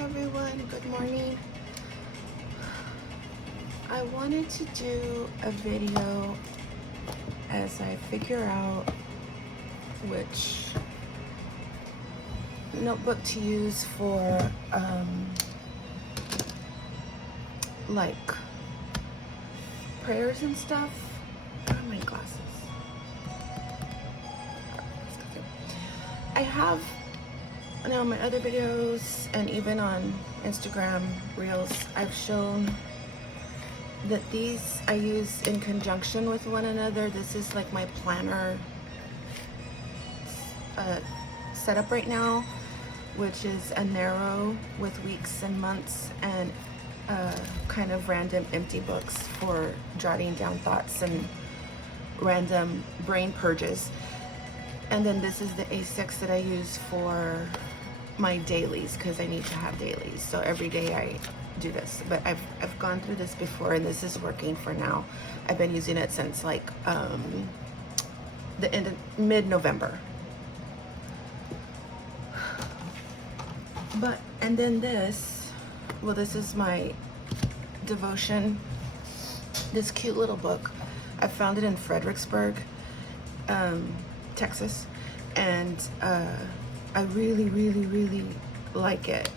everyone, good morning. I wanted to do a video as I figure out which notebook to use for like prayers and stuff. Where are my glasses? I have now my other videos and even on Instagram Reels, I've shown that these I use in conjunction with one another. This is like my planner setup right now, which is a narrow with weeks and months and kind of random empty books for jotting down thoughts and random brain purges. And then this is the A6 that I use for my dailies, because I need to have dailies. So every day I do this, but I've gone through this before and this is working for now. I've been using it since like the end of mid-November. But and then this, well, this is my devotion, this cute little book. I found it in Fredericksburg, Texas, and I really like it.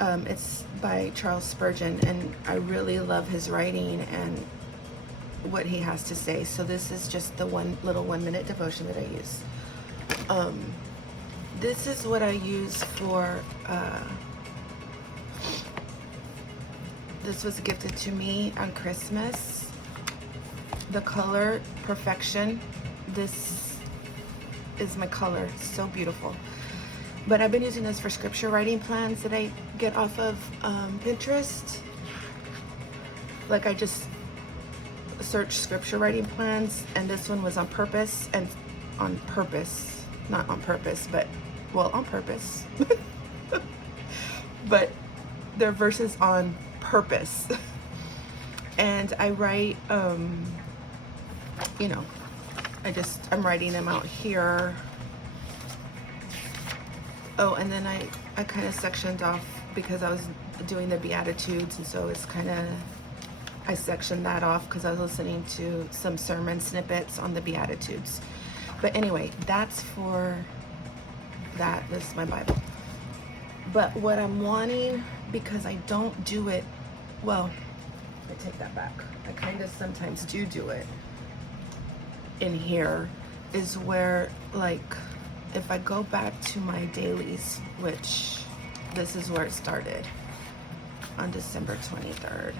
It's by Charles Spurgeon, and I really love his writing and what he has to say. So this is just the one little 1-minute devotion that I use. This is what I use for, this was gifted to me on Christmas. The color Perfection. This is my color, so beautiful. But I've been using this for scripture writing plans that I get off of Pinterest. Like I just search scripture writing plans, and this one was on purpose, and on purpose, not on purpose, but well, on purpose. But they're verses on purpose. And I write, you know, I'm writing them out here. Oh, and then I kind of sectioned off because I was doing the Beatitudes, and so it's kind of, I sectioned that off because I was listening to some sermon snippets on the Beatitudes. But anyway, that's for that. This is my Bible. But what I'm wanting, because I don't do it, well, I take that back. I kind of sometimes do it in here, is where, like, if I go back to my dailies, which this is where it started on December 23rd.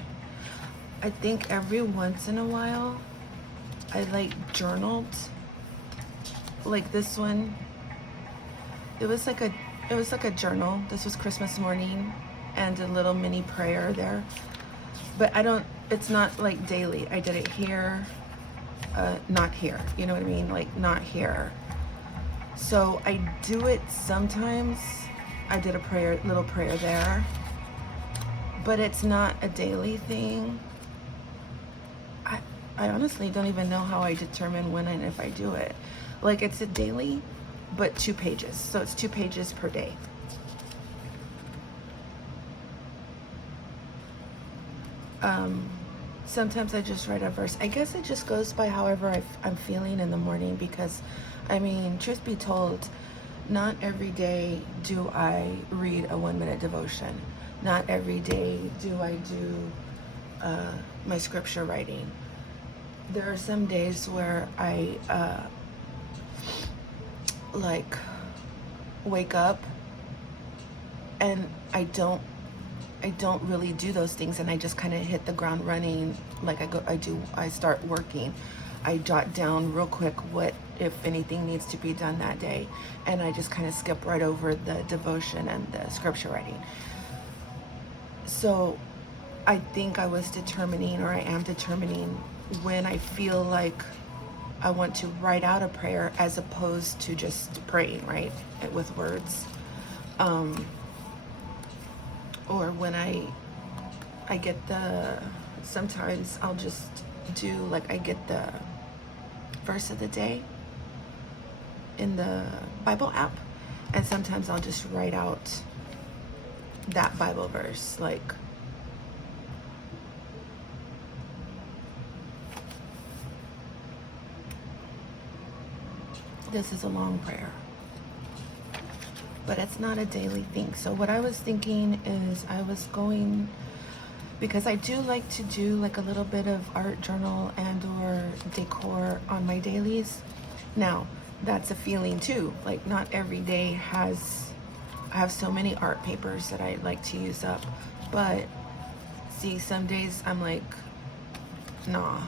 I think every once in a while I like journaled, like this one. It was like a journal. This was Christmas morning and a little mini prayer there. But it's not like daily. I did it here, not here. You know what I mean? Like not here. So I do it sometimes. I did a little prayer there, but it's not a daily thing. I honestly don't even know how I determine when and if I do it. Like it's a daily, but 2 pages. So it's 2 pages per day. Sometimes I just write a verse. I guess it just goes by however I'm feeling in the morning, because I mean, truth be told, not every day do I read a 1-minute devotion. Not every day do I do my scripture writing. There are some days where I like wake up and I don't really do those things, and I just kind of hit the ground running. Like I start working. I jot down real quick what, if anything, needs to be done that day, and I just kind of skip right over the devotion and the scripture writing. So I think I was determining, or I am determining, when I feel like I want to write out a prayer as opposed to just praying, right, with words. Or when I get sometimes I'll just do, like, I get the verse of the day in the Bible app, and sometimes I'll just write out that Bible verse, like, this is a long prayer, but it's not a daily thing. So what I was thinking is I was going, because I do like to do like a little bit of art journal and or decor on my dailies. Now, that's a feeling too. Like not every day has, I have so many art papers that I like to use up, but see, some days I'm like, nah.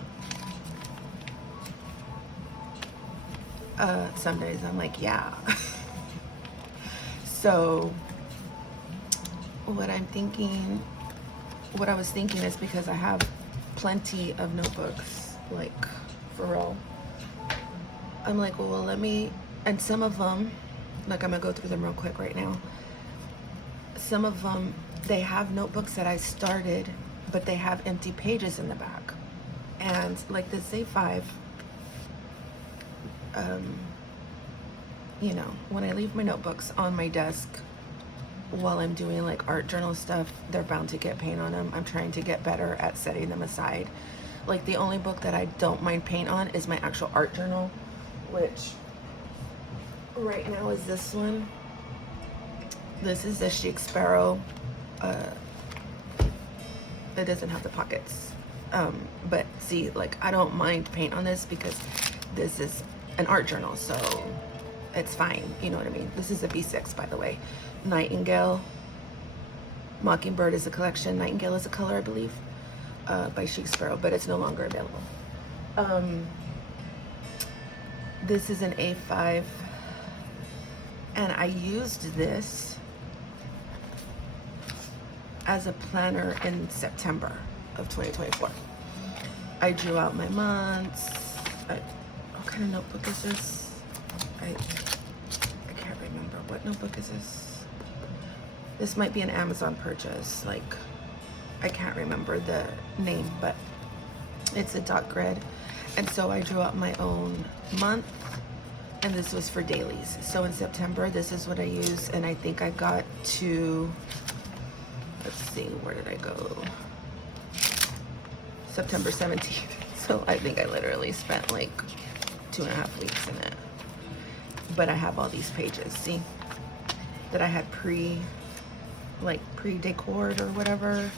Some days I'm like, yeah. So what I was thinking is, because I have plenty of notebooks, like for real, I'm like, well, let me, and some of them, like I'm gonna go through them real quick right now. Some of them, they have notebooks that I started, but they have empty pages in the back. And like this A5, you know, when I leave my notebooks on my desk while I'm doing like art journal stuff, they're bound to get paint on them. I'm trying to get better at setting them aside. Like the only book that I don't mind paint on is my actual art journal, which right now is this one. This is the Chic Sparrow. It doesn't have the pockets. But see, like I don't mind paint on this because this is an art journal, so it's fine. You know what I mean? This is a B6, by the way. Nightingale. Mockingbird is a collection. Nightingale is a color, I believe, by Chic Sparrow, but it's no longer available. This is an A5, and I used this as a planner in September of 2024. I drew out my months. What kind of notebook is this? I can't remember. What notebook is this? This might be an Amazon purchase. Like, I can't remember the name, but it's a dot grid. And so I drew out my own month, and this was for dailies. So in September, this is what I used, and I think I got to, let's see, where did I go? September 17th. So I think I literally spent like 2.5 weeks in it. But I have all these pages, see, that I had pre-decored or whatever.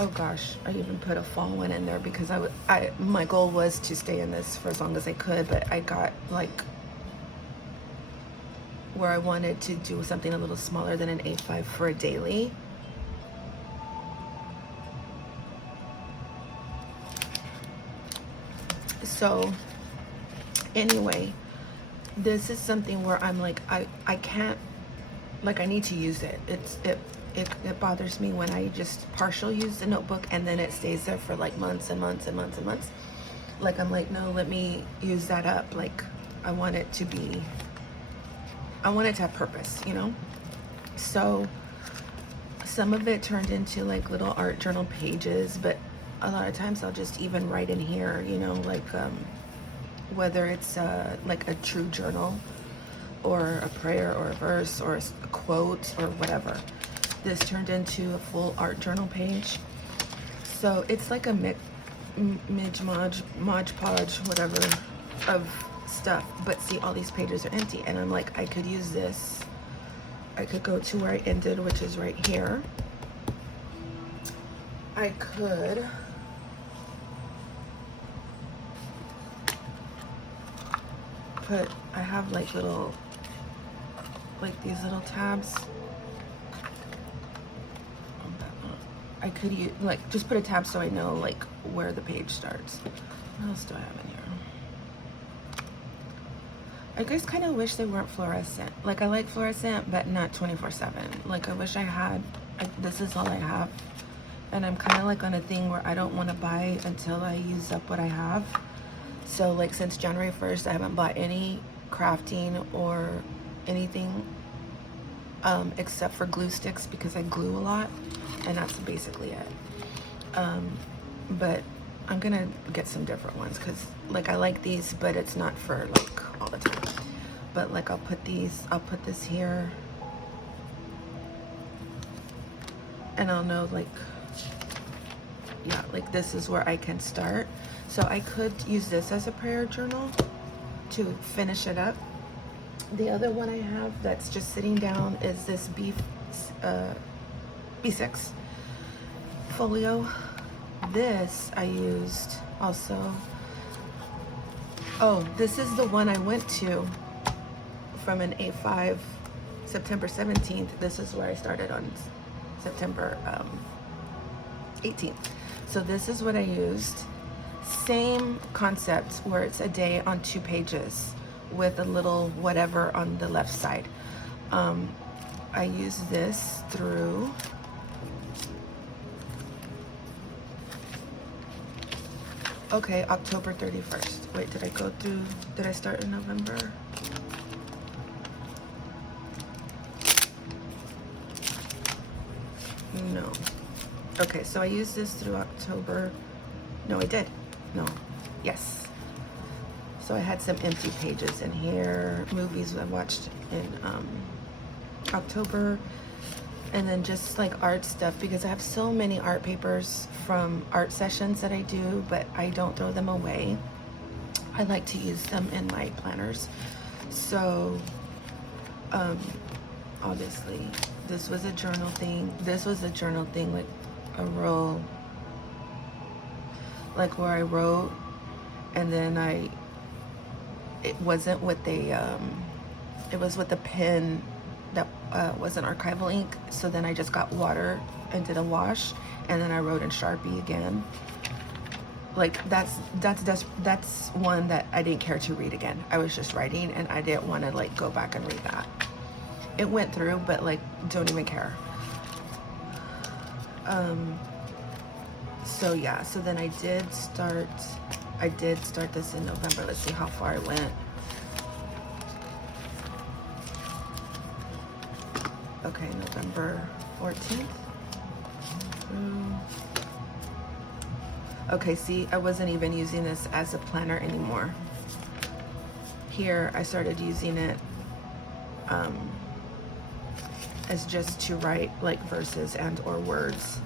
Oh gosh, I even put a fall one in there because my goal was to stay in this for as long as I could, but I got like where I wanted to do something a little smaller than an A5 for a daily. So anyway, this is something where I'm like, I can't, like I need to use it. It bothers me when I just partial use the notebook and then it stays there for like months and months and months and months. Like I'm like, no, let me use that up. Like I want it to have purpose, you know? So some of it turned into like little art journal pages, but a lot of times I'll just even write in here, you know, like whether it's like a true journal or a prayer or a verse or a quote or whatever. This turned into a full art journal page. So it's like a Mod Podge, whatever, of stuff. But see, all these pages are empty, and I'm like, I could use this. I could go to where I ended, which is right here. I could put, I have like little, like these little tabs. I could use, like, just put a tab so I know like where the page starts. What else do I have in here? I just kind of wish they weren't fluorescent. Like I like fluorescent, but not 24/7. Like I wish I had, this is all I have. And I'm kind of like on a thing where I don't want to buy until I use up what I have. So like since January 1st, I haven't bought any crafting or anything except for glue sticks because I glue a lot, and that's basically it. But I'm gonna get some different ones because like I like these, but it's not for like all the time. But like I'll put this here, and I'll know like, yeah, like this is where I can start. So I could use this as a prayer journal to finish it up. The other one I have that's just sitting down is this B6 folio. This I used also. Oh, this is the one I went to from an A5, September 17th. This is where I started on September 18th. So this is what I used. Same concept where it's a day on 2 pages with a little whatever on the left side. I use this through October 31st. Wait, did I start in November? No. Okay, so I used this through October. No, I did. No. Yes. So I had some empty pages in here, movies I watched in October, and then just like art stuff, because I have so many art papers from art sessions that I do, but I don't throw them away. I like to use them in my planners. So obviously this was a journal thing. This was a journal thing, like a roll, like where I wrote, and then it wasn't with it was with a pen that wasn't archival ink. So then I just got water and did a wash, and then I wrote in Sharpie again. Like that's one that I didn't care to read again. I was just writing, and I didn't want to like go back and read that. It went through, but like don't even care. So yeah, so then I did start this in November. Let's see how far I went. Okay, November 14th. Okay, see, I wasn't even using this as a planner anymore. Here, I started using it as just to write like verses and or words.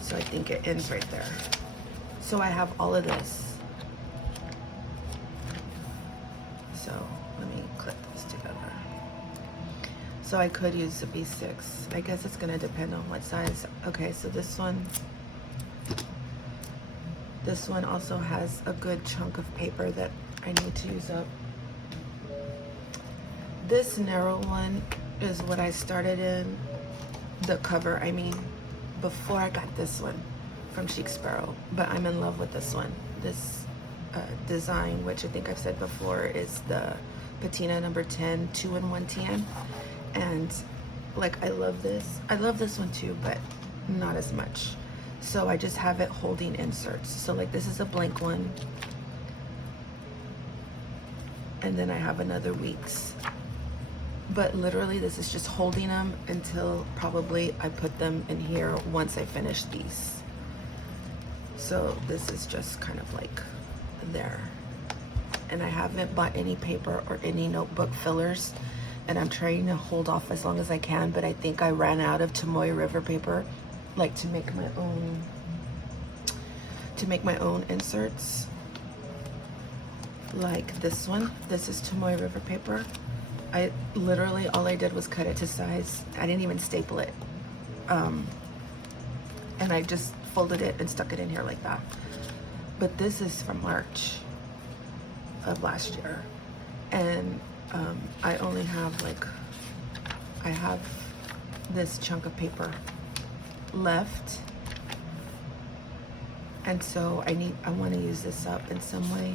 So I think it ends right there. So I have all of this. So let me clip this together. So I could use the B6. I guess it's gonna depend on what size. Okay, so this one also has a good chunk of paper that I need to use up. This narrow one is what I started in, the cover, I mean, before I got this one from Chic Sparrow, but I'm in love with this one. This design, which I think I've said before, is the Patina number 10 2-in-1 tan, and like I love this. I love this one too, but not as much. So I just have it holding inserts. So like this is a blank one, and then I have another week's. But literally this is just holding them until probably I put them in here once I finish these. So this is just kind of like there. And I haven't bought any paper or any notebook fillers, and I'm trying to hold off as long as I can, but I think I ran out of Tomoe River paper, like to make my own inserts. Like this one. This is Tomoe River paper. I literally, all I did was cut it to size. I didn't even staple it. And I just folded it and stuck it in here like that. But this is from March of last year. And I only have I have this chunk of paper left. And so I want to use this up in some way.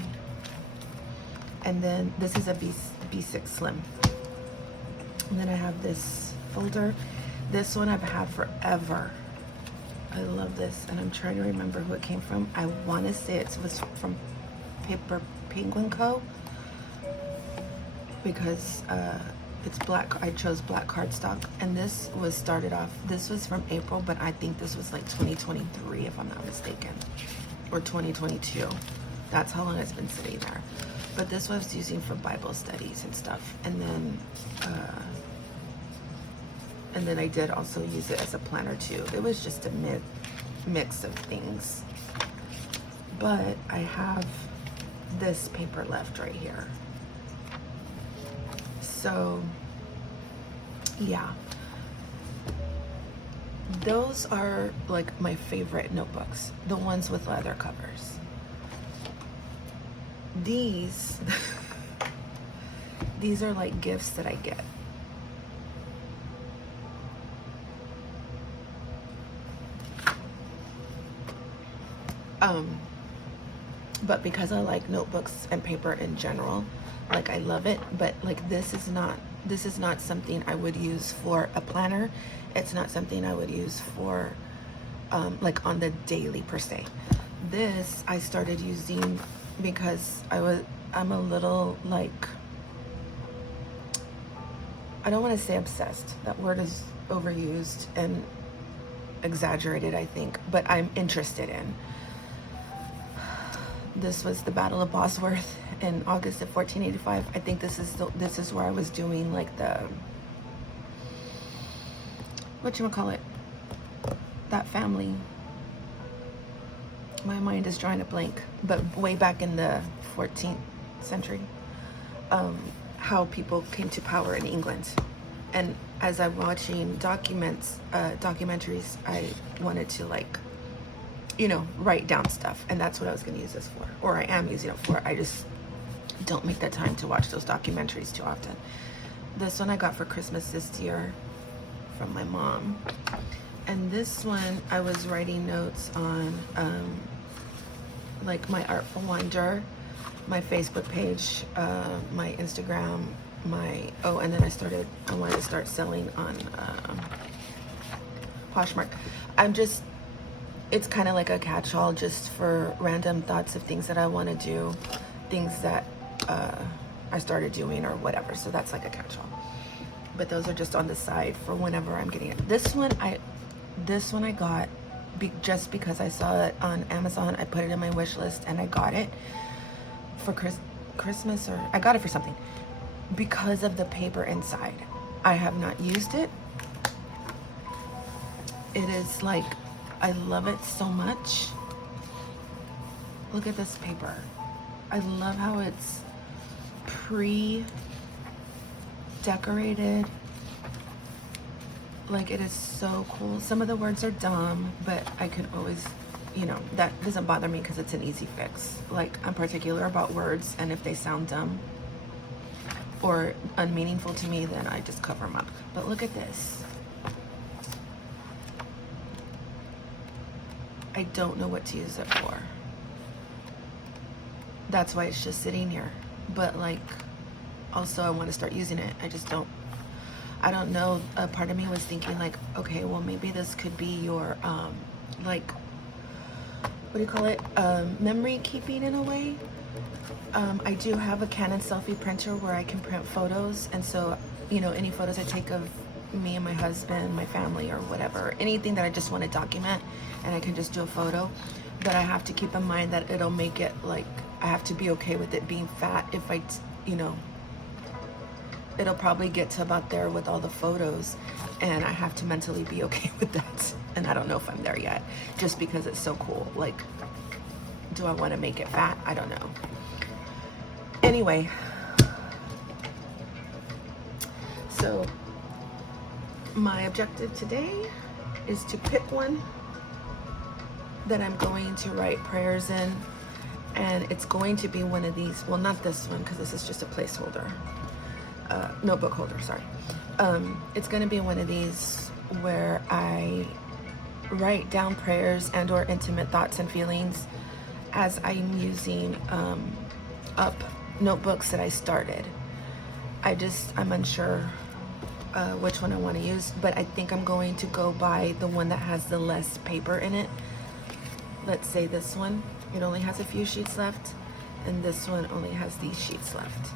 And then this is a B6 Slim. And then I have this folder. This one I've had forever. I love this, and I'm trying to remember who it came from. I want to say it was from Paper Penguin Co. Because it's black. I chose black cardstock, and this was from April, but I think this was like 2023 if I'm not mistaken, or 2022. That's how long it's been sitting there. But this was using for Bible studies and stuff. And then I did also use it as a planner too. It was just a mix of things. But I have this paper left right here. So yeah, those are like my favorite notebooks, the ones with leather covers. These these are like gifts that I get. But because I like notebooks and paper in general, like I love it, but like this is not something I would use for a planner. It's not something I would use for like on the daily per se. This I started using because I'm a little like, I don't want to say obsessed. That word is overused and exaggerated, I think, but I'm interested in. This was the Battle of Bosworth in August of 1485. I think this is where I was doing like the, whatchamacallit, that family. My mind is drawing a blank, but way back in the 14th century, how people came to power in England. And as I'm watching documentaries, I wanted to like, you know, write down stuff, and that's what I was going to use this for, or I am using it for. I just don't make the time to watch those documentaries too often. This one I got for Christmas this year from my mom, and this one I was writing notes on, like My.Artful.Wander, my Facebook page, my Instagram, and then I wanted to start selling on Poshmark. It's kind of like a catch-all just for random thoughts of things that I want to do, things that I started doing or whatever. So that's like a catch-all. But those are just on the side for whenever I'm getting it. This one I got just because I saw it on Amazon. I put it in my wish list and I got it for Christmas, or I got it for something because of the paper inside. I have not used it. It is like, I love it so much. Look at this paper. I love how it's pre-decorated. Like, it is so cool. Some of the words are dumb, but I can always, you know, that doesn't bother me because it's an easy fix. Like, I'm particular about words, and if they sound dumb or unmeaningful to me, then I just cover them up. But look at this. I don't know what to use it for. That's why it's just sitting here. But like, also I want to start using it. I don't know. A part of me was thinking like, okay, well maybe this could be your, like, what do you call it? Memory keeping in a way. I do have a Canon selfie printer where I can print photos. And so, you know, any photos I take of me and my husband, my family, or whatever, anything that I just want to document, and I can just do a photo. But I have to keep in mind that it'll make it like, I have to be okay with it being fat if I, you know, it'll probably get to about there with all the photos, and I have to mentally be okay with that. And I don't know if I'm there yet, just because it's so cool. Like, do I want to make it fat? I don't know. Anyway, so my objective today is to pick one that I'm going to write prayers in, and it's going to be one of these. Well, not this one, because this is just a placeholder, notebook holder, sorry. It's going to be one of these where I write down prayers and or intimate thoughts and feelings as I'm using up notebooks that I started. I'm unsure which one I want to use, but I think I'm going to go by the one that has the less paper in it. Let's say this one, it only has a few sheets left, and this one only has these sheets left.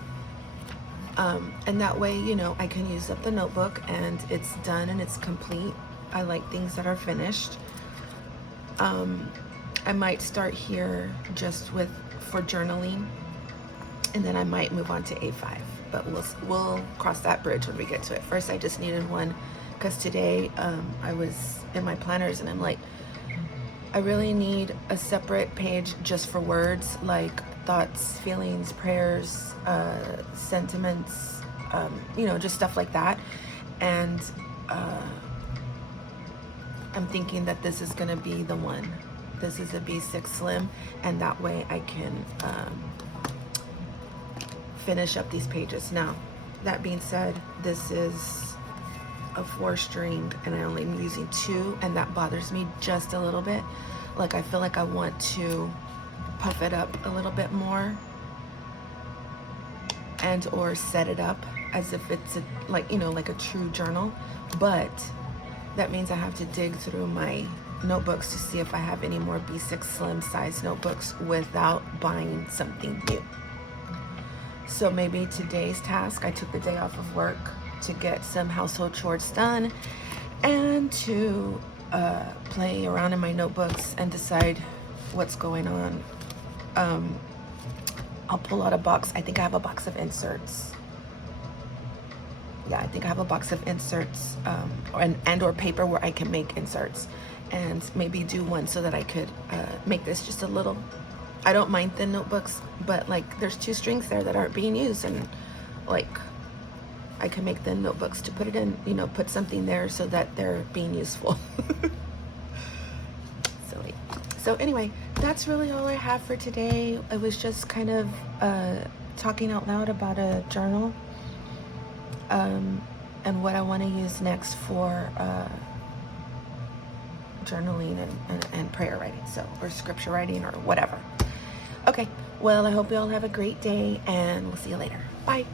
And that way, you know, I can use up the notebook and it's done and it's complete. I like things that are finished. I might start here just for journaling, and then I might move on to A5, but we'll cross that bridge when we get to it. First, I just needed one because today I was in my planners and I'm like, I really need a separate page just for words like thoughts, feelings, prayers, sentiments, just stuff like that. And I'm thinking that this is going to be the one. This is a B6 Slim, and that way I can finish up these pages. Now, that being said, this is a 4-string and I only am using 2, and that bothers me just a little bit. Like, I feel like I want to puff it up a little bit more and or set it up as if it's like a true journal, but that means I have to dig through my notebooks to see if I have any more B6 Slim size notebooks without buying something new. So maybe today's task, I took the day off of work to get some household chores done and to play around in my notebooks and decide what's going on. I'll pull out a box. I think I have a box of inserts. Yeah, I think I have a box of inserts and or paper where I can make inserts, and maybe do one so that I could make this just a little. I don't mind thin notebooks, but like there's 2 strings there that aren't being used, and like I can make thin notebooks to put it in, put something there so that they're being useful. Silly. So anyway, that's really all I have for today. It was just kind of talking out loud about a journal and what I want to use next for journaling and prayer writing, or scripture writing or whatever. Okay, well, I hope you all have a great day, and we'll see you later. Bye.